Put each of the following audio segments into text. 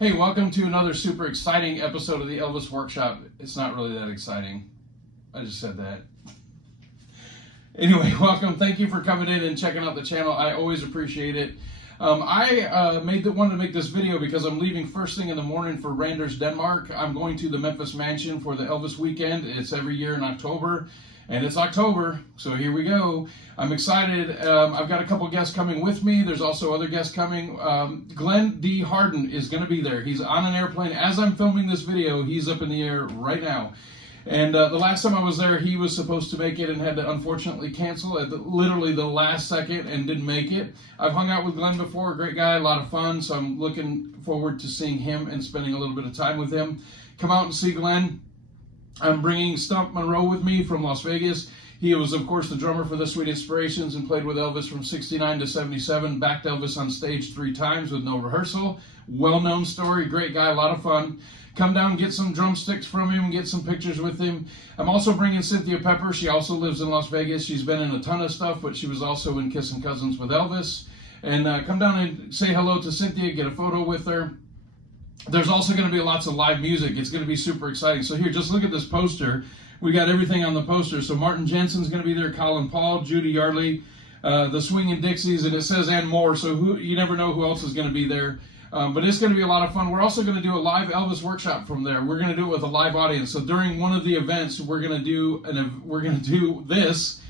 Hey, welcome to another super exciting episode of the Elvis Workshop. It's not really that exciting. I just said that. Anyway, welcome. Thank you for coming in and checking out the channel. I always appreciate it. I wanted to make this video because I'm leaving first thing in the morning for Randers, Denmark. I'm going to the Memphis Mansion for the Elvis weekend. It's every year in October. And it's October, so here we go. I'm excited. I've got a couple guests coming with me. There's also other guests coming. Glenn D. Harden is going to be there. He's on an airplane. As I'm filming this video, he's up in the air right now. And the last time I was there, he was supposed to make it and had to unfortunately cancel at literally the last second and didn't make it. I've hung out with Glenn before, a great guy, a lot of fun, so I'm looking forward to seeing him and spending a little bit of time with him. Come out and see Glenn. I'm bringing Stump Monroe with me from Las Vegas. He was, of course, the drummer for the Sweet Inspirations and played with Elvis from 69 to 77, backed Elvis on stage 3 times with no rehearsal. Well-known story, great guy, a lot of fun. Come down, get some drumsticks from him, get some pictures with him. I'm also bringing Cynthia Pepper. She also lives in Las Vegas. She's been in a ton of stuff, but she was also in Kissin' Cousins with Elvis. And come down and say hello to Cynthia, get a photo with her. There's also going to be lots of live music. It's going to be super exciting. So here, just look at this poster. We got everything on the poster. So Martin Jensen's going to be there, Colin Paul, Judy Yardley, the Swingin' Dixies, and it says and more. So you never know who else is going to be there. But it's going to be a lot of fun. We're also going to do a live Elvis workshop from there. We're going to do it with a live audience. So during one of the events, we're going to do this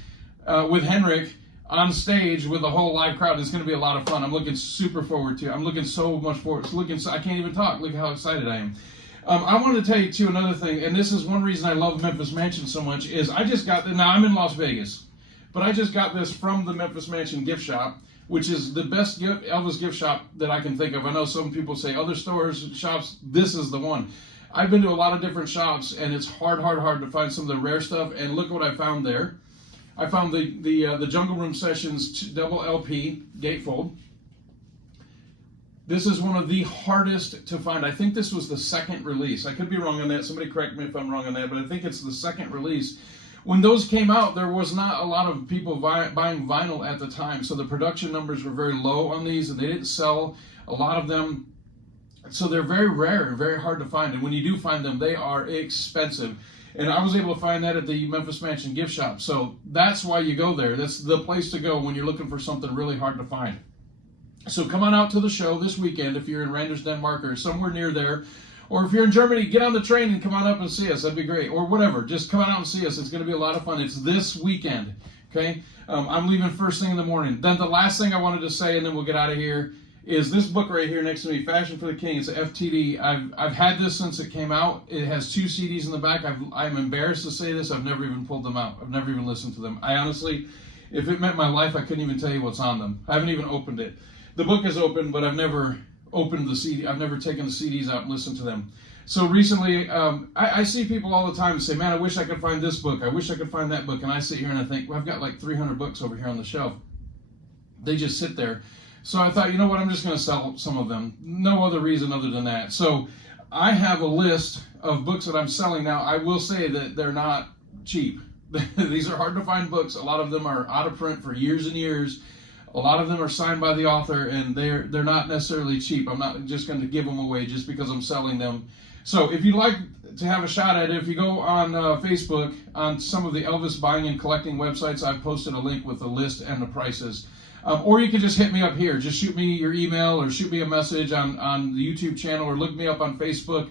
with Henrik on stage with the whole live crowd. It's going to be a lot of fun. I'm looking super forward to it. I'm looking so much forward. I can't even talk. Look how excited I am. I wanted to tell you too another thing, and this is one reason I love Memphis Mansion so much. Is I just got now I'm in Las Vegas, but I just got this from the Memphis Mansion gift shop, which is the best Elvis gift shop that I can think of. I know some people say other stores, shops. This is the one. I've been to a lot of different shops, and it's hard to find some of the rare stuff. And look what I found there. I found the Jungle Room Sessions double LP gatefold. This is one of the hardest to find. I think this was the second release. I could be wrong on that. Somebody correct me if I'm wrong on that, but I think it's the second release. When those came out, there was not a lot of people buying vinyl at the time, so the production numbers were very low on these, and they didn't sell a lot of them. So they're very rare and very hard to find, and when you do find them, they are expensive. And I was able to find that at the Memphis Mansion gift shop. So that's why you go there. That's the place to go when you're looking for something really hard to find. So come on out to the show this weekend if you're in Randers, Denmark, or somewhere near there. Or if you're in Germany, get on the train and come on up and see us. That'd be great. Or whatever. Just come on out and see us. It's going to be a lot of fun. It's this weekend. Okay? I'm leaving first thing in the morning. Then the last thing I wanted to say, and then we'll get out of here, is this book right here next to me, Fashion for the King. It's an FTD. I've had this since it came out. It has 2 CDs in the back. I'm embarrassed to say this. I've never even pulled them out. I've never even listened to them. I honestly, if it meant my life, I couldn't even tell you what's on them. I haven't even opened it. The book is open, but I've never opened the CD. I've never taken the CDs out and listened to them. So recently, I see people all the time say, man, I wish I could find this book. I wish I could find that book. And I sit here and I think, well, I've got like 300 books over here on the shelf. They just sit there. So I thought, you know what, I'm just going to sell some of them. No other reason other than that. So I have a list of books that I'm selling now. I will say that they're not cheap. These are hard to find books. A lot of them are out of print for years and years. A lot of them are signed by the author, and they're not necessarily cheap. I'm not just going to give them away just because I'm selling them. So if you'd like to have a shot at it, if you go on Facebook, on some of the Elvis buying and collecting websites, I've posted a link with the list and the prices. Or you can just hit me up here. Just shoot me your email or shoot me a message on the YouTube channel or look me up on Facebook,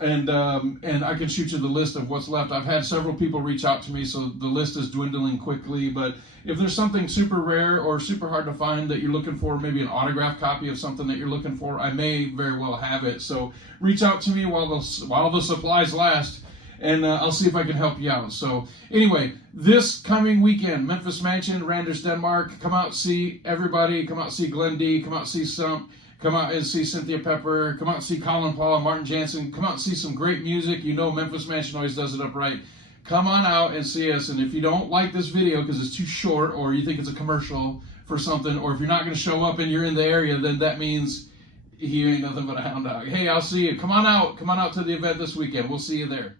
and I can shoot you the list of what's left. I've had several people reach out to me, so the list is dwindling quickly. But if there's something super rare or super hard to find that you're looking for, maybe an autographed copy of something that you're looking for, I may very well have it. So reach out to me while the supplies last, and I'll see if I can help you out. So anyway, this coming weekend, Memphis Mansion, Randers, Denmark. Come out and see everybody. Come out and see Glenn D. Come out and see Stump. Come out and see Cynthia Pepper. Come out and see Colin Paul and Martin Jensen. Come out and see some great music. You know Memphis Mansion always does it up right. Come on out and see us. And if you don't like this video because it's too short, or you think it's a commercial for something, or if you're not going to show up and you're in the area, then that means he ain't nothing but a hound dog. Hey, I'll see you. Come on out. Come on out to the event this weekend. We'll see you there.